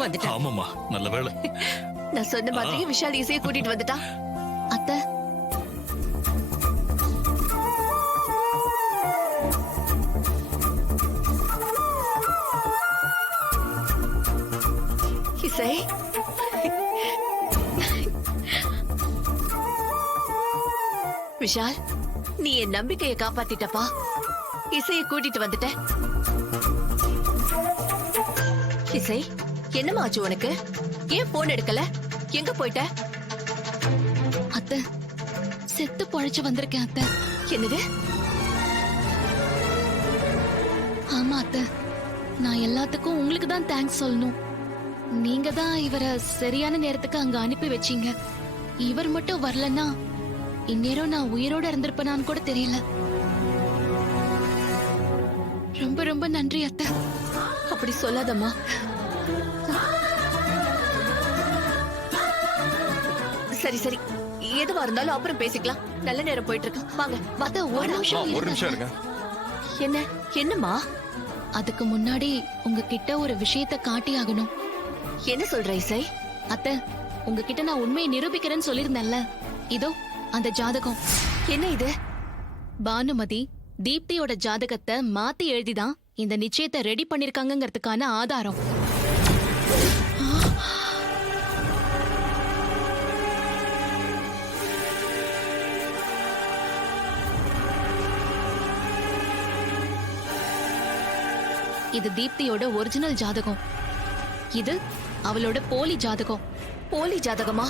வந்துட்டா. ஆமாமா, நல்ல வேளை. நான் சொன்ன மாதிரியே விஷால் இசையை கூட்டிட்டு வந்துட்டா. அத்தை, இசை, விஷால், நீ என் நம்பிக்கையை காப்பாத்திட்டப்பா. இசையை கூட்டிட்டு வந்துட்ட. இசை, என்னமா ஆச்சு உனக்கு? ஏன் போன் எடுக்கல? எங்க போயிட்ட? அத்தை, செத்து பொழைச்சு வந்திருக்கேன் அத்தை. என்னது? ஆமா அத்தை, நான் எல்லாத்துக்கும் உங்களுக்கு தான் தேங்க்ஸ் சொல்லணும். நீங்க தான் இவரை சரியான நேரத்துக்கு அங்க அனுப்பி வச்சீங்க. இவர் மட்டும் வரலன்னா இந்நேரம் நான் உயிரோட இருந்திருப்பேனான்னு கூட தெரியல. ரொம்ப ரொம்ப நன்றி அத்தை. அப்படி சொல்லாதம்மா. சரி சரி, எதுவா இருந்தாலும் அப்புறம் பேசிக்கலாம். நல்ல நேரம் போயிட்டு இருக்கு. வாங்க. அத்தை, ஒரு நிமிஷம் இருங்க. என்ன? என்னம்மா? அதுக்கு முன்னாடி உங்ககிட்ட ஒரு விஷயத்தை காட்டி ஆகணும். என்ன சொல்ற இசை? அத்தை, உங்ககிட்ட நான் உண்மையை நிரூபிக்கிறேன்னு சொல்லிருந்தேன்ல, இதோ அந்த ஜாதகம். என்ன இது? பானுமதி தீப்தியோட ஜாதகத்தை மாத்தி எழுதிதான் இந்த நிச்சயத்தை ரெடி பண்ணிருக்காங்கங்கிறதுக்கான ஆதாரம். இது தீப்தியோட ஒரிஜினல் ஜாதகம். இது அவளோட போலி ஜாதகம். போலி ஜாதகமா?